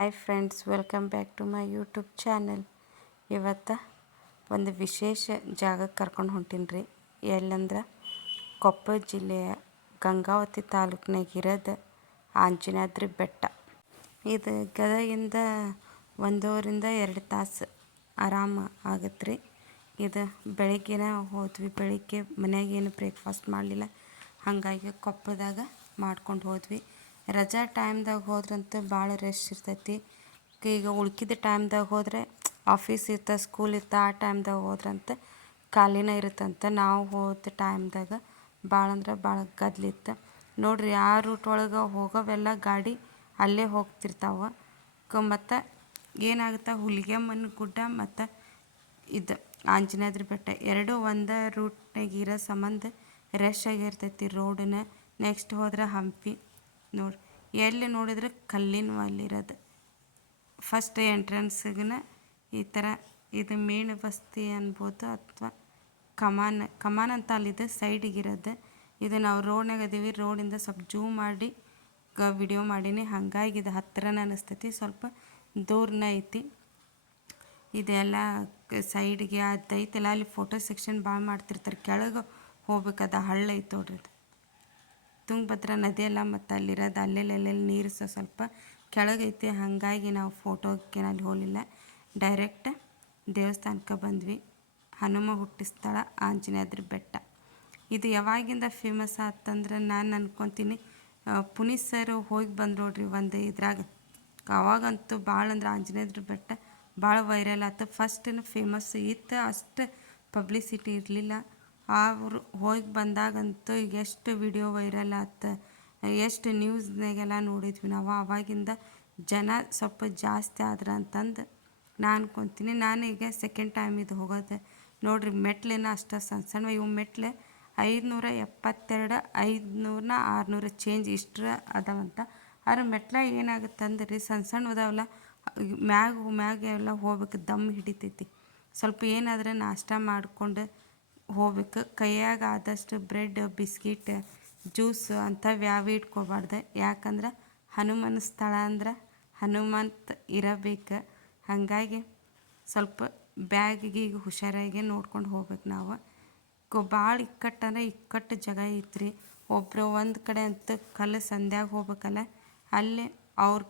Hi friends, welcome back to my YouTube channel. ಇವತ್ತು ಒಂದು ವಿಶೇಷ ಜಾಗಕ್ಕೆ ಕರ್ಕೊಂಡು ಹೊಂಟೀನಿ ರೀ. ಎಲ್ಲಂದ್ರೆ ಕೊಪ್ಪಳ ಜಿಲ್ಲೆಯ ಗಂಗಾವತಿ ತಾಲೂಕಿನಾಗ ಇರೋದು ಆಂಜನೇದ್ರಿ ಬೆಟ್ಟ. ಇದು ಗದಗಿಂದ 1.5-2 ತಾಸು ಆರಾಮ ಆಗತ್ತೆ ರೀ. ಇದು ಬೆಳಗ್ಗೆನ ಹೋದ್ವಿ. ಬೆಳಿಗ್ಗೆ ಮನ್ಯಾಗ ಏನು ಬ್ರೇಕ್ಫಾಸ್ಟ್ ಮಾಡಲಿಲ್ಲ, ಹಾಗಾಗಿ ಕೊಪ್ಪಳದಾಗ ಮಾಡ್ಕೊಂಡು ಹೋದ್ವಿ. ರಜಾ ಟೈಮ್ದಾಗ ಹೋದ್ರಂತೂ ಭಾಳ ರಶ್ ಇರ್ತೈತಿ. ಈಗ ಉಳ್ಕಿದ ಟೈಮ್ದಾಗ ಹೋದರೆ ಆಫೀಸ್ ಇರ್ತ, ಸ್ಕೂಲ್ ಇರ್ತ, ಆ ಟೈಮ್ದಾಗ ಹೋದ್ರಂತ ಖಾಲಿನ ಇರುತ್ತಂತ. ನಾವು ಹೋದ ಟೈಮ್ದಾಗ ಭಾಳ ಅಂದ್ರೆ ಭಾಳ ಗದ್ಲಿತ್ತು ನೋಡ್ರಿ. ಆ ರೂಟ್ ಒಳಗೆ ಹೋಗೋವೆಲ್ಲ ಗಾಡಿ ಅಲ್ಲೇ ಹೋಗ್ತಿರ್ತಾವೆ. ಮತ್ತು ಏನಾಗುತ್ತೆ, ಹುಲಿಗೆಮ್ಮನ ಗುಡ್ಡ ಮತ್ತು ಇದು ಆಂಜನೇದ್ರಿ ಬೆಟ್ಟ ಎರಡು ಒಂದು ರೂಟ್ನಾಗ ಇರೋ ಸಂಬಂಧ ರಶ್ ಆಗಿರ್ತೈತಿ ರೋಡನ್ನ. ನೆಕ್ಸ್ಟ್ ಹೋದ್ರೆ ಹಂಪಿ ನೋಡಿ, ಎಲ್ಲಿ ನೋಡಿದ್ರೆ ಕಲ್ಲಿನ ಅಲ್ಲಿರೋದು. ಫಸ್ಟ್ ಎಂಟ್ರೆನ್ಸ್ಗಿನ ಈ ಥರ ಇದು ಮೇಣ್ ಬಸ್ತಿ ಅನ್ಬೋದು, ಅಥವಾ ಕಮಾನ್ ಅಂತ ಅಲ್ಲಿದೆ ಸೈಡಿಗಿರೋದು. ಇದು ನಾವು ರೋಡ್ನಾಗ ಅದೀವಿ, ರೋಡಿಂದ ಸ್ವಲ್ಪ ಜೂಮ್ ಮಾಡಿ ವಿಡಿಯೋ ಮಾಡೀನಿ, ಹಾಗಾಗಿ ಇದು ಹತ್ತಿರನ ಅನ್ನಿಸ್ತೈತಿ, ಸ್ವಲ್ಪ ದೂರನ ಐತಿ. ಇದೆಲ್ಲ ಸೈಡ್ಗೆ ಅದು ಐತಲ್ಲ, ಅಲ್ಲಿ ಫೋಟೋ ಸೆಕ್ಷನ್ ಭಾಳ ಮಾಡ್ತಿರ್ತಾರೆ. ಕೆಳಗೆ ಹೋಗ್ಬೇಕದ ಹಳ್ಳ ಐತೆ ನೋಡ್ರಿ. ಅದು ತುಂಗಭದ್ರಾ ನದಿಯೆಲ್ಲ ಮತ್ತು ಅಲ್ಲಿರೋದು ಅಲ್ಲೆಲ್ಲೆಲ್ಲಿ ನೀರು ಸ್ವಲ್ಪ ಕೆಳಗೈತಿ. ಹಾಗಾಗಿ ನಾವು ಫೋಟೋಕ್ಕೆ ಅಲ್ಲಿ ಹೋಗಲಿಲ್ಲ, ಡೈರೆಕ್ಟ್ ದೇವಸ್ಥಾನಕ್ಕೆ ಬಂದ್ವಿ. ಹನುಮ ಹುಟ್ಟಿದ ಸ್ಥಳ ಆಂಜನೇದ್ರಿ ಬೆಟ್ಟ. ಇದು ಯಾವಾಗಿಂದ ಫೇಮಸ್ ಆತಂದ್ರೆ ನಾನು ಅನ್ಕೊತೀನಿ ಪುನೀತ್ ಸರ್ ಹೋಗಿ ಬಂದು ನೋಡ್ರಿ ಒಂದು ಇದ್ರಾಗ. ಅವಾಗಂತೂ ಭಾಳ ಅಂದ್ರೆ ಆಂಜನೇದ್ರಿ ಬೆಟ್ಟ ಭಾಳ ವೈರಲ್ ಆಯ್ತು. ಫಸ್ಟನ್ನು ಫೇಮಸ್ ಇತ್ತು, ಅಷ್ಟು ಪಬ್ಲಿಸಿಟಿ ಇರಲಿಲ್ಲ. ಅವರು ಹೋಗಿ ಬಂದಾಗಂತೂ ಎಷ್ಟು ವಿಡಿಯೋ ವೈರಲ್ ಆಯ್ತು, ಎಷ್ಟು ನ್ಯೂಸ್ನಾಗೆಲ್ಲ ನೋಡಿದ್ವಿ ನಾವು. ಆವಾಗಿಂದ ಜನ ಸ್ವಲ್ಪ ಜಾಸ್ತಿ ಆದ್ರೆ ಅಂತಂದು ನಾನು ಅನ್ಕೊತೀನಿ. ನಾನೀಗ ಸೆಕೆಂಡ್ ಟೈಮ್ ಇದು ಹೋಗೋದು ನೋಡ್ರಿ. ಮೆಟ್ಲಿನ ಅಷ್ಟು ಸಣ್ಣ ಸಣ್ಣ ಇವು ಮೆಟ್ಲು 572, 500, 600 ಚೇಂಜ್ ಇಷ್ಟರ ಅದಾವಂತ. ಆದ್ರೆ ಮೆಟ್ಲ ಏನಾಗುತ್ತೆ ಅಂದ್ರೆ ಸಣ್ಣ ಸಣ್ಣ ಅದಾವಲ್ಲ, ಮ್ಯಾಗ ಎಲ್ಲ ಹೋಗ್ಬೇಕು, ದಮ್ ಹಿಡಿತೈತಿ. ಸ್ವಲ್ಪ ಏನಾದ್ರೆ ನಾಷ್ಟ ಮಾಡ್ಕೊಂಡು ಹೋಗ್ಬೇಕು. ಕೈಯಾಗ ಆದಷ್ಟು ಬ್ರೆಡ್, ಬಿಸ್ಕಿಟ್, ಜ್ಯೂಸ್ ಅಂಥವು ಯಾವ ಇಟ್ಕೋಬಾರ್ದು. ಯಾಕಂದ್ರೆ ಹನುಮನ ಸ್ಥಳ ಅಂದ್ರೆ ಹನುಮಂತ ಇರಬೇಕು. ಹಾಗಾಗಿ ಸ್ವಲ್ಪ ಬ್ಯಾಗಿಗೆ ಹುಷಾರಾಗಿ ನೋಡ್ಕೊಂಡು ಹೋಗ್ಬೇಕು ನಾವು. ಭಾಳ ಇಕ್ಕಟ್ಟು ಜಾಗ ಐತ್ರಿ. ಒಬ್ಬರು ಒಂದು ಕಡೆ ಅಂತ ಕಲ್ಲು ಸಂಧ್ಯಾಗ ಹೋಗ್ಬೇಕಲ್ಲ, ಅಲ್ಲಿ ಅವ್ರ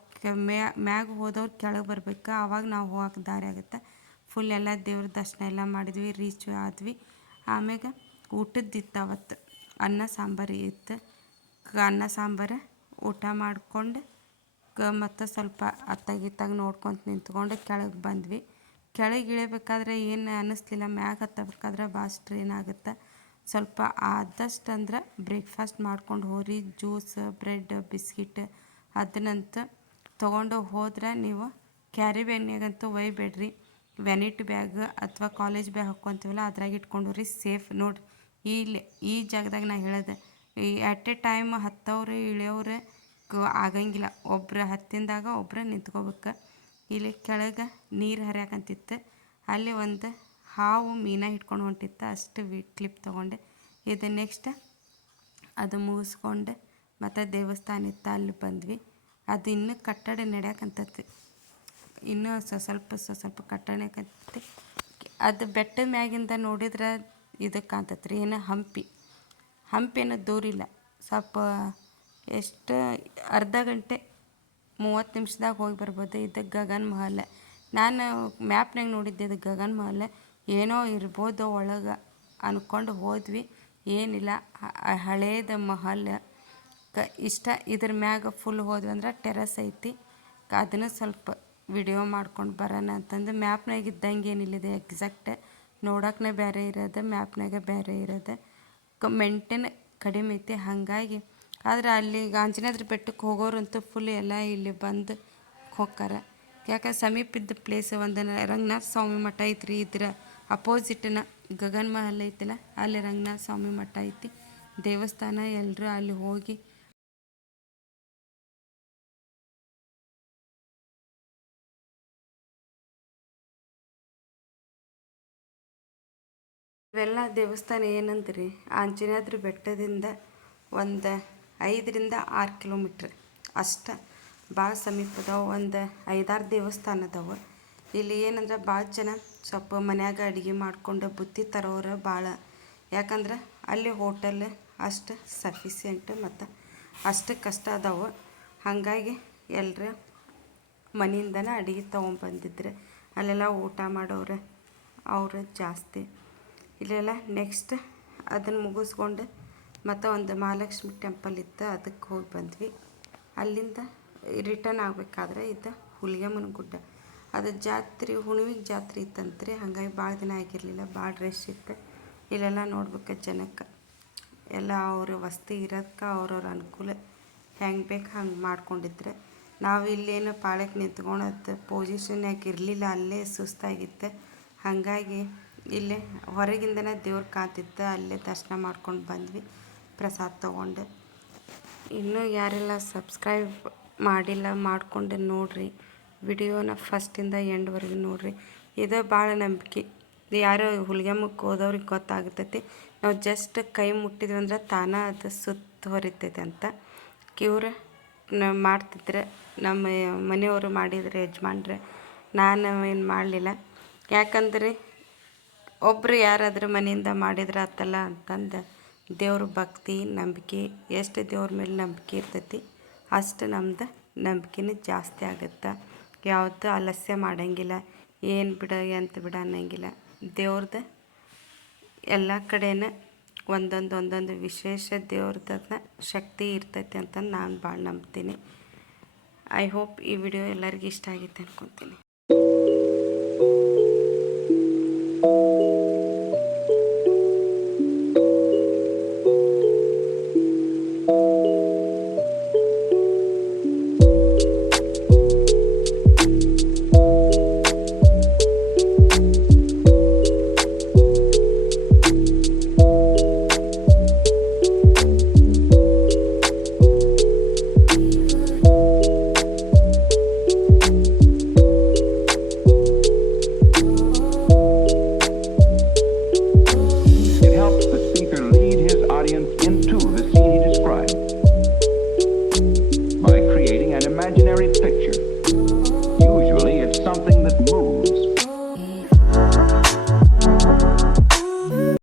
ಮ್ಯಾಗ ಹೋದವ್ರು ಕೆಳಗೆ ಬರ್ಬೇಕು, ಆವಾಗ ನಾವು ಹೋಗಕ್ಕೆ ದಾರಿ ಆಗುತ್ತೆ. ಫುಲ್ ಎಲ್ಲ ದೇವ್ರ ದರ್ಶನ ಎಲ್ಲ ಮಾಡಿದ್ವಿ, ರೀಚ್ ಆದ್ವಿ. ಆಮ್ಯಾಗ ಊಟದ್ದಿತ್ತು ಅವತ್ತು, ಅನ್ನ ಸಾಂಬಾರು ಇತ್ತು. ಅನ್ನ ಸಾಂಬಾರು ಊಟ ಮಾಡ್ಕೊಂಡು ಮತ್ತು ಸ್ವಲ್ಪ ಅತ್ತಾಗಿತ್ತಾಗ ನೋಡ್ಕೊತ ನಿಂತ್ಕೊಂಡು ಕೆಳಗೆ ಬಂದ್ವಿ. ಕೆಳಗೆ ಇಳಿಬೇಕಾದ್ರೆ ಏನು ಅನ್ನಿಸ್ಲಿಲ್ಲ, ಮ್ಯಾಗ ಹತ್ತಬೇಕಾದ್ರೆ ಭಾಳ ಸ್ಟ್ರೇನ್ ಆಗುತ್ತೆ. ಸ್ವಲ್ಪ ಆದಷ್ಟು ಅಂದ್ರೆ ಬ್ರೇಕ್ಫಾಸ್ಟ್ ಮಾಡ್ಕೊಂಡು ಹೋಗ್ರಿ. ಜ್ಯೂಸ್, ಬ್ರೆಡ್, ಬಿಸ್ಕಿಟ್ ಅದನ್ನಂತೂ ತೊಗೊಂಡು ಹೋದ್ರೆ ನೀವು ಕ್ಯಾರಿ ಬ್ಯಾಗ್ನಾಗಂತೂ ಒಯ್ಬೇಡ್ರಿ. ವ್ಯಾನಿಟಿ ಬ್ಯಾಗ್ ಅಥವಾ ಕಾಲೇಜ್ ಬ್ಯಾಗ್ ಹಾಕ್ಕೊತೀವಲ್ಲ ಅದ್ರಾಗ ಇಟ್ಕೊಂಡು ಹೋಗ್ರಿ, ಸೇಫ್ ನೋಡಿರಿ. ಈ ಜಾಗದಾಗ ನಾನು ಹೇಳೋದು, ಈ ಎಟ್ ಎ ಟೈಮ್ ಹತ್ತವ್ರು ಇಳಿಯೋರು ಆಗಂಗಿಲ್ಲ. ಒಬ್ರು ಹತ್ತಿಂದಾಗ ಒಬ್ರು ನಿಂತ್ಕೋಬೇಕು. ಇಲ್ಲಿ ಕೆಳಗೆ ನೀರು ಹರಿಯಾಕಂತಿತ್ತು, ಅಲ್ಲಿ ಒಂದು ಹಾವು ಮೀನ ಹಿಡ್ಕೊಂಡು ಹೊಂಟಿತ್ತು. ಅಷ್ಟು ಕ್ಲಿಪ್ ತೊಗೊಂಡೆ. ಇದು ನೆಕ್ಸ್ಟ್ ಅದು ಮುಗಿಸ್ಕೊಂಡು ಮತ್ತು ದೇವಸ್ಥಾನ ಇತ್ತು, ಅಲ್ಲಿ ಬಂದ್ವಿ. ಅದು ಇನ್ನೂ ಕಟ್ಟಡ ನಡೆಯಕಂತತಿ, ಇನ್ನೂ ಸ್ವಲ್ಪ ಕಟ್ಟಡಕಂತತಿ. ಅದು ಬೆಟ್ಟದ ಮ್ಯಾಗಿಂದ ನೋಡಿದ್ರೆ ಇದಕ್ಕೆ ಕಾಣ್ತೈತೆ ರೀ, ಏನು ಹಂಪೇನು ದೂರಿಲ್ಲ. ಸ್ವಲ್ಪ ಎಷ್ಟು ಅರ್ಧ ಗಂಟೆ 30 ನಿಮಿಷದಾಗ ಹೋಗಿ ಬರ್ಬೋದು. ಇದು ಗಗನ್ ಮಹಲ್. ನಾನು ಮ್ಯಾಪ್ನಾಗ ನೋಡಿದ್ದೆ ಇದು ಗಗನ್ ಮಹಲ್, ಏನೋ ಇರ್ಬೋದು ಒಳಗೆ ಅಂದ್ಕೊಂಡು ಹೋದ್ವಿ. ಏನಿಲ್ಲ, ಹಳೇದು ಮಹಲ್ ಇದ್ರ ಮ್ಯಾಗ ಫುಲ್ ಹೋದ್ವಿ ಅಂದ್ರೆ ಟೆರಸ್ ಐತಿ. ಅದನ್ನು ಸ್ವಲ್ಪ ವಿಡಿಯೋ ಮಾಡ್ಕೊಂಡು ಬರೋಣ ಅಂತಂದು ಮ್ಯಾಪ್ನಾಗ ಇದ್ದಂಗೆ ಏನಿಲ್ಲಿದೆ, ಎಕ್ಸಾಕ್ಟ್ ನೋಡೋಕೆ ಬೇರೆ ಇರೋದು, ಮ್ಯಾಪ್ನಾಗ ಬೇರೆ ಇರೋದು. ಮೆಂಟೇನ್ ಕಡಿಮೆ ಐತಿ. ಹಾಗಾಗಿ ಆದರೆ ಅಲ್ಲಿ ಆಂಜನೇದ್ರಿ ಬೆಟ್ಟಕ್ಕೆ ಹೋಗೋರಂತೂ ಫುಲ್ ಎಲ್ಲ ಇಲ್ಲಿ ಬಂದು ಹೋಗ್ತಾರೆ. ಯಾಕಂದ್ರೆ ಸಮೀಪದ ಪ್ಲೇಸ್ ಒಂದು ರಂಗನಾಥ ಸ್ವಾಮಿ ಮಠ ಐತ್ರಿ. ಇದ್ರ ಅಪೋಸಿಟ್ನ ಗಗನ್ ಮಹಲ್ ಐತಿಲ್ಲ, ಅಲ್ಲಿ ರಂಗನಾಥ ಸ್ವಾಮಿ ಮಠ ಐತಿ, ದೇವಸ್ಥಾನ. ಎಲ್ಲರೂ ಅಲ್ಲಿ ಹೋಗಿ ಇವೆಲ್ಲ ದೇವಸ್ಥಾನ ಏನಂದ್ರಿ, ಆಂಜನೇದ್ರಿ ಬೆಟ್ಟದಿಂದ ಒಂದು 5-6 ಕಿಲೋಮೀಟ್ರ್ ಅಷ್ಟೆ. ಭಾಳ ಸಮೀಪದವು ಒಂದು 5-6 ದೇವಸ್ಥಾನ ಅದಾವೆ. ಇಲ್ಲಿ ಏನಂದ್ರೆ ಭಾಳ ಜನ ಸ್ವಲ್ಪ ಮನ್ಯಾಗ ಅಡುಗೆ ಮಾಡ್ಕೊಂಡು ಬುತ್ತಿ ತರೋರು ಭಾಳ. ಯಾಕಂದ್ರೆ ಅಲ್ಲಿ ಹೋಟೆಲ್ ಅಷ್ಟು ಸಫಿಸಿಯೆಂಟ್ ಮತ್ತು ಅಷ್ಟು ಕಷ್ಟ ಅದಾವೆ. ಹಾಗಾಗಿ ಎಲ್ಲರೂ ಮನೆಯಿಂದನೇ ಅಡುಗೆ ತೊಗೊಂಬಂದಿದ್ರೆ ಅಲ್ಲೆಲ್ಲ ಊಟ ಮಾಡೋರು ಅವರು ಜಾಸ್ತಿ. ಇಲ್ಲೆಲ್ಲ ನೆಕ್ಸ್ಟ್ ಅದನ್ನು ಮುಗಿಸ್ಕೊಂಡು ಮತ್ತು ಒಂದು ಮಹಾಲಕ್ಷ್ಮಿ ಟೆಂಪಲ್ ಇತ್ತು, ಅದಕ್ಕೆ ಹೋಗಿ ಬಂದ್ವಿ. ಅಲ್ಲಿಂದ ರಿಟರ್ನ್ ಆಗಬೇಕಾದ್ರೆ ಇದು ಹುಲಿಗೆಮ್ಮನ ಗುಡ್ಡ. ಅದು ಜಾತ್ರೆ ಹುಣ್ಣಿಮೆಗೆ ಜಾತ್ರೆ ಇತ್ತಂತ್ರಿ. ಹಾಗಾಗಿ ಭಾಳ ದಿನ ಆಗಿರಲಿಲ್ಲ, ಭಾಳ ರಶ್ ಇತ್ತು. ಇಲ್ಲೆಲ್ಲ ನೋಡ್ಬೇಕು ಜನಕ್ಕೆ ಎಲ್ಲ ಅವರು ವಸತಿ ಇರೋದಕ್ಕೆ ಅವ್ರವ್ರ ಅನುಕೂಲ ಹೆಂಗೆ ಬೇಕು ಹಂಗೆ ಮಾಡ್ಕೊಂಡಿದ್ರೆ. ನಾವು ಇಲ್ಲೇನು ಪಾಳ್ಯಕ್ಕೆ ನಿಂತ್ಕೊಳೋದು ಪೊಸಿಷನ್ನಾಗ ಇರಲಿಲ್ಲ, ಅಲ್ಲೇ ಸುಸ್ತಾಗಿತ್ತು. ಹಾಗಾಗಿ ಇಲ್ಲೇ ಹೊರಗಿಂದನೇ ದೇವ್ರು ಕಾಣ್ತಿತ್ತು, ಅಲ್ಲೇ ದರ್ಶನ ಮಾಡ್ಕೊಂಡು ಬಂದ್ವಿ ಪ್ರಸಾದ ತೊಗೊಂಡು. ಇನ್ನೂ ಯಾರೆಲ್ಲ ಸಬ್ಸ್ಕ್ರೈಬ್ ಮಾಡಿಲ್ಲ ಮಾಡಿಕೊಂಡು ನೋಡಿರಿ, ವಿಡಿಯೋನ ಫಸ್ಟಿಂದ ಎಂಡ್ವರೆಗೂ ನೋಡಿರಿ. ಇದು ಭಾಳ ನಂಬಿಕೆ. ಯಾರೋ ಹುಲಿಗೆಮ್ಮಕ್ಕೆ ಹೋದವ್ರಿಗೆ ಗೊತ್ತಾಗ್ತೈತಿ. ನಾವು ಜಸ್ಟ್ ಕೈ ಮುಟ್ಟಿದ್ವಿ ಅಂದ್ರೆ ತಾನೇ ಅದು ಸುತ್ತ ಹೊರಿತೈತೆ ಅಂತ ಇವ್ರು ಮಾಡ್ತಿದ್ರೆ. ನಮ್ಮ ಮನೆಯವರು ಮಾಡಿದರೆ ಯಜಮಾನ್ರೆ, ನಾನು ಏನು ಮಾಡಲಿಲ್ಲ. ಯಾಕಂದ್ರೆ ಒಬ್ಬರು ಯಾರಾದರೂ ಮನೆಯಿಂದ ಮಾಡಿದ್ರೆ ಆತಲ್ಲ ಅಂತಂದು ದೇವ್ರ ಭಕ್ತಿ ನಂಬಿಕೆ, ಎಷ್ಟು ದೇವ್ರ ಮೇಲೆ ನಂಬಿಕೆ ಇರ್ತೈತಿ ಅಷ್ಟು ನಮ್ದು ನಂಬಿಕೆನೇ ಜಾಸ್ತಿ ಆಗುತ್ತೆ. ಯಾವುದು ಆಲಸ್ಯ ಮಾಡೋಂಗಿಲ್ಲ, ಏನು ಬಿಡ ಎಂತ ಬಿಡ ಅನ್ನೋಂಗಿಲ್ಲ. ದೇವ್ರದ್ದು ಎಲ್ಲ ಕಡೆನ ಒಂದೊಂದು ವಿಶೇಷ ದೇವ್ರದ್ದು ಶಕ್ತಿ ಇರ್ತೈತಿ ಅಂತ ನಾನು ಭಾಳ ನಂಬ್ತೀನಿ. ಐ ಹೋಪ್ ಈ ವಿಡಿಯೋ ಎಲ್ಲರಿಗೂ ಇಷ್ಟ ಆಗೈತೆ ಅನ್ಕೊತೀನಿ.